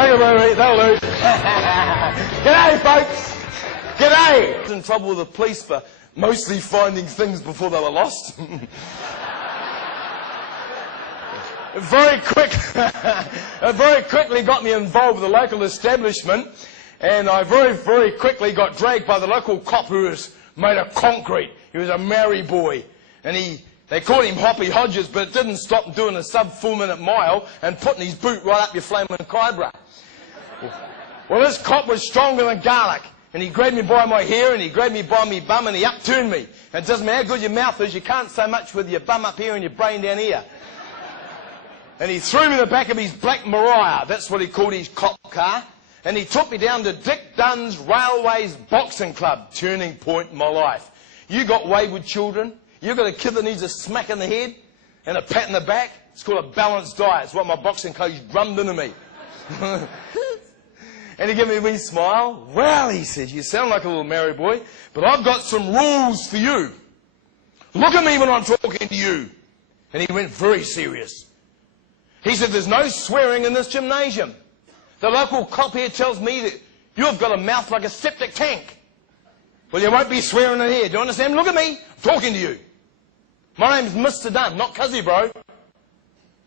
Okay, baby, that'll do. G'day, folks. G'day. I was in trouble with the police for mostly finding things before they were lost. Very quickly got me involved with the local establishment, and I very quickly got dragged by the local cop who was made of concrete. He was a Maori boy, and they called him Hoppy Hodges, but it didn't stop him doing a sub-4 minute mile and putting his boot right up your flaming cobra. Well, this cop was stronger than garlic, and he grabbed me by my hair, and he grabbed me by my bum, and he upturned me. And it doesn't matter how good your mouth is, you can't say much with your bum up here and your brain down here. And he threw me in the back of his black Mariah, that's what he called his cop car, and he took me down to Dick Dunn's Railways Boxing Club, turning point in my life. You got wayward children, you got a kid that needs a smack in the head and a pat in the back. It's called a balanced diet. It's what my boxing coach drummed into me. And he gave me a wee smile. Well, he said, you sound like a little Maori boy, but I've got some rules for you. Look at me when I'm talking to you. And he went very serious. He said, there's no swearing in this gymnasium. The local cop here tells me that you've got a mouth like a septic tank. Well, you won't be swearing in here. Do you understand? Look at me. I'm talking to you. My name's Mr. Dunn, not Cuzzy, bro.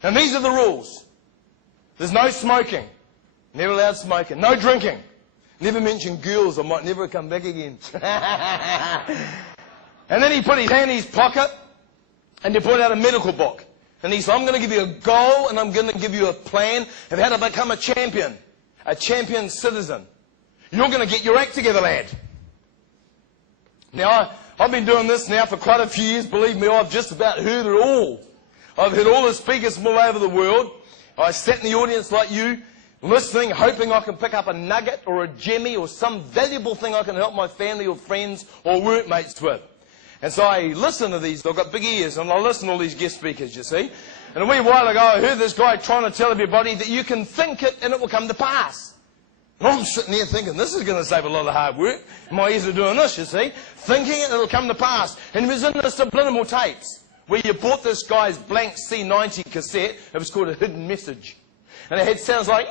And these are the rules. There's no smoking. Never allowed smoking. No drinking. Never mention girls. I might never come back again. And then he put his hand in his pocket and he pulled out a medical book. And he said, I'm going to give you a goal and I'm going to give you a plan of how to become a champion citizen. You're going to get your act together, lad. Now, I've been doing this now for quite a few years. Believe me, I've just about heard it all. I've heard all the speakers from all over the world. I sat in the audience like you, listening, hoping I can pick up a nugget or a gemmy or some valuable thing I can help my family or friends or workmates with. And so I listen to these. I've got big ears, and I listen to all these guest speakers, you see. And a wee while ago, I heard this guy trying to tell everybody that you can think it and it will come to pass. And I'm sitting there thinking, this is going to save a lot of hard work. My ears are doing this, you see. Thinking it and it'll come to pass. And it was in the subliminal tapes, where you bought this guy's blank C90 cassette. It was called A Hidden Message. And it had sounds like...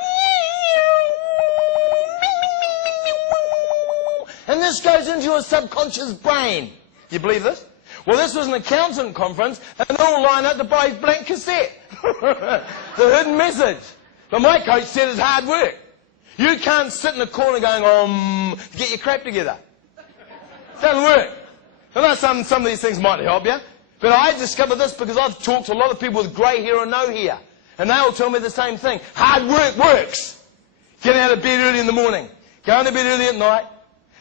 And this goes into your subconscious brain. You believe this? Well, this was an accountant conference, and they all lined up to buy his blank cassette. The hidden message. But my coach said it's hard work. You can't sit in the corner going, to get your crap together. It doesn't work. I know some of these things might help you, but I discovered this because I've talked to a lot of people with grey hair and no hair, and they all tell me the same thing. Hard work works. Get out of bed early in the morning. Go to bed early at night.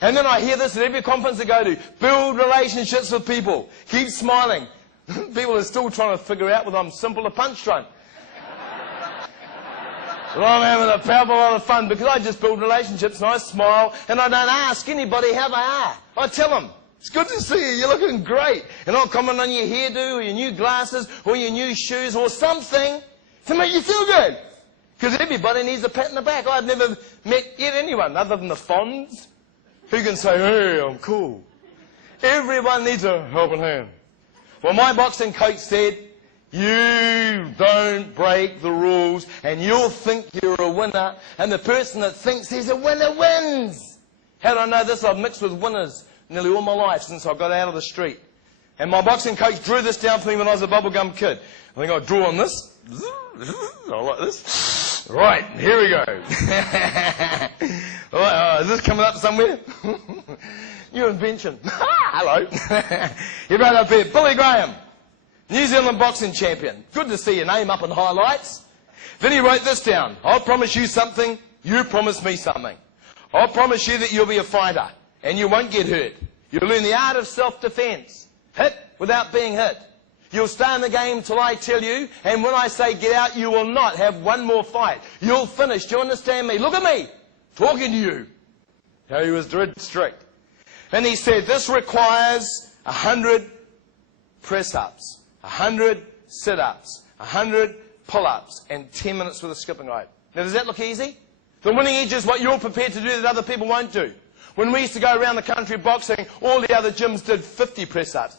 And then I hear this at every conference I go to. Build relationships with people. Keep smiling. People are still trying to figure out whether I'm simple or punch drunk. But I'm having a powerful lot of fun because I just build relationships and I smile and I don't ask anybody how they are. I tell them, it's good to see you, you're looking great. And I'll comment on your hairdo or your new glasses or your new shoes or something to make you feel good. Because everybody needs a pat in the back. I've never met yet anyone other than the Fonds who can say, hey, I'm cool. Everyone needs a helping hand. Well, my boxing coach said, you don't break the rules and you'll think you're a winner, and the person that thinks he's a winner wins. How do I know this? I've mixed with winners nearly all my life since I got out of the street. And my boxing coach drew this down for me when I was a bubblegum kid. I think I drew on this. I like this. Right, here we go. Is this coming up somewhere? New invention. Hello. He wrote up here, Billy Graham, New Zealand boxing champion. Good to see your name up in highlights. Then he wrote this down. I'll promise you something, you promise me something. I'll promise you that you'll be a fighter and you won't get hurt. You'll learn the art of self-defense. Hit without being hit. You'll stay in the game till I tell you, and when I say get out, you will not have one more fight. You'll finish. Do you understand me? Look at me, talking to you. Now, he was dead strict. And he said, this requires 100 press-ups, 100 sit-ups, 100 pull-ups, and 10 minutes with a skipping rope. Now, does that look easy? The winning edge is what you're prepared to do that other people won't do. When we used to go around the country boxing, all the other gyms did 50 press-ups.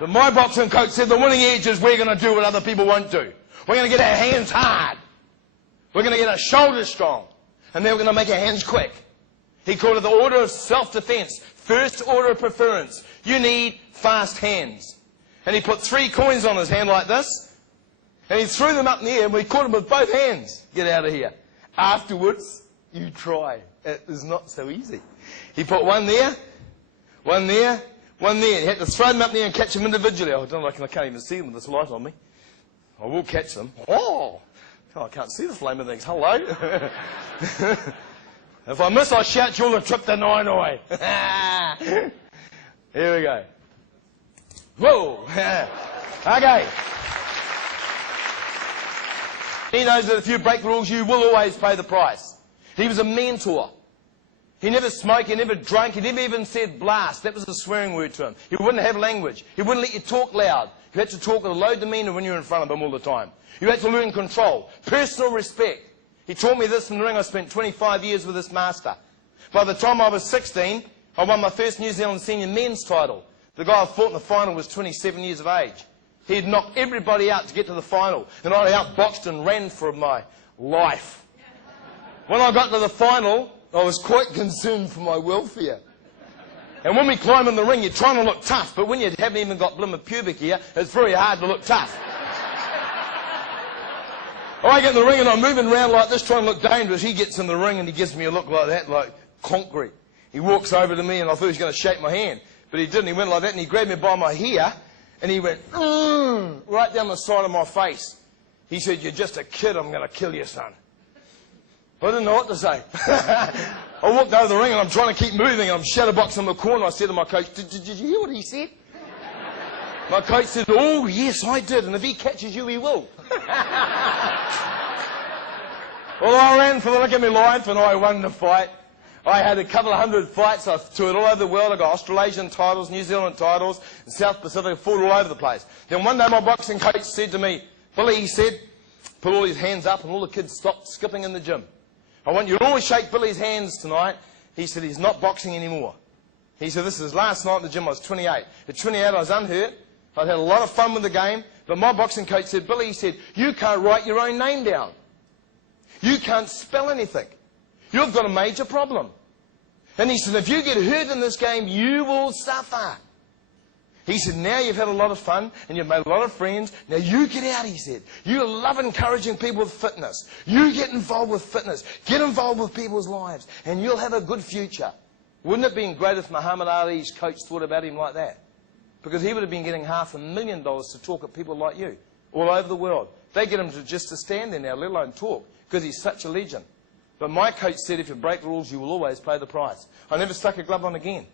But my boxing coach said the winning edge is we're going to do what other people won't do. We're going to get our hands hard. We're going to get our shoulders strong. And then we're going to make our hands quick. He called it the order of self-defense. First order of preference. You need fast hands. And he put 3 coins on his hand like this. And he threw them up in the air and we caught them with both hands. Get out of here. Afterwards, you try. It is not so easy. He put one there, one there, one there. He had to throw them up there and catch them individually. I don't reckon I can't even see them with this light on me. I will catch them. Oh, I can't see the flaming things. Hello. If I miss, I shout you all to trip the 9 away. Here we go. Whoa. Okay. He knows that if you break the rules, you will always pay the price. He was a mentor. He never smoked, he never drank, he never even said blast. That was a swearing word to him. He wouldn't have language. He wouldn't let you talk loud. You had to talk with a low demeanour when you were in front of him all the time. You had to learn control. Personal respect. He taught me this in the ring. I spent 25 years with this master. By the time I was 16, I won my first New Zealand senior men's title. The guy I fought in the final was 27 years of age. He had knocked everybody out to get to the final. And I outboxed and ran for my life. When I got to the final, I was quite concerned for my welfare. And when we climb in the ring, you're trying to look tough, but when you haven't even got blimmer pubic hair, it's very hard to look tough. I get in the ring and I'm moving around like this, trying to look dangerous. He gets in the ring and he gives me a look like that, like concrete. He walks over to me and I thought he was going to shake my hand, but he didn't. He went like that and he grabbed me by my hair and he went, right down the side of my face. He said, "You're just a kid, I'm going to kill you, son." I didn't know what to say. I walked over the ring and I'm trying to keep moving and I'm shadowboxing in the corner. I said to my coach, did you hear what he said? My coach said, "Oh, yes, I did. And if he catches you, he will." Well, I ran for the lick of my life and I won the fight. I had a couple of 100 fights. I toured all over the world. I got Australasian titles, New Zealand titles, and South Pacific. I fought all over the place. Then one day my boxing coach said to me, "Billy," he said, put all his hands up and all the kids stopped skipping in the gym. "I want you to always shake Billy's hands tonight." He said, "He's not boxing anymore." He said, "This is last night in the gym. I was 28. At 28, I was unhurt. I'd had a lot of fun with the game. But my boxing coach said, Billy," he said, "you can't write your own name down. You can't spell anything. You've got a major problem." And he said, "If you get hurt in this game, you will suffer." He said, "Now you've had a lot of fun and you've made a lot of friends. Now you get out," he said. "You love encouraging people with fitness. You get involved with fitness. Get involved with people's lives and you'll have a good future." Wouldn't it have been great if Muhammad Ali's coach thought about him like that? Because he would have been getting $500,000 to talk at people like you all over the world. They get him just to stand there now, let alone talk, because he's such a legend. But my coach said, if you break the rules, you will always pay the price. I never stuck a glove on again.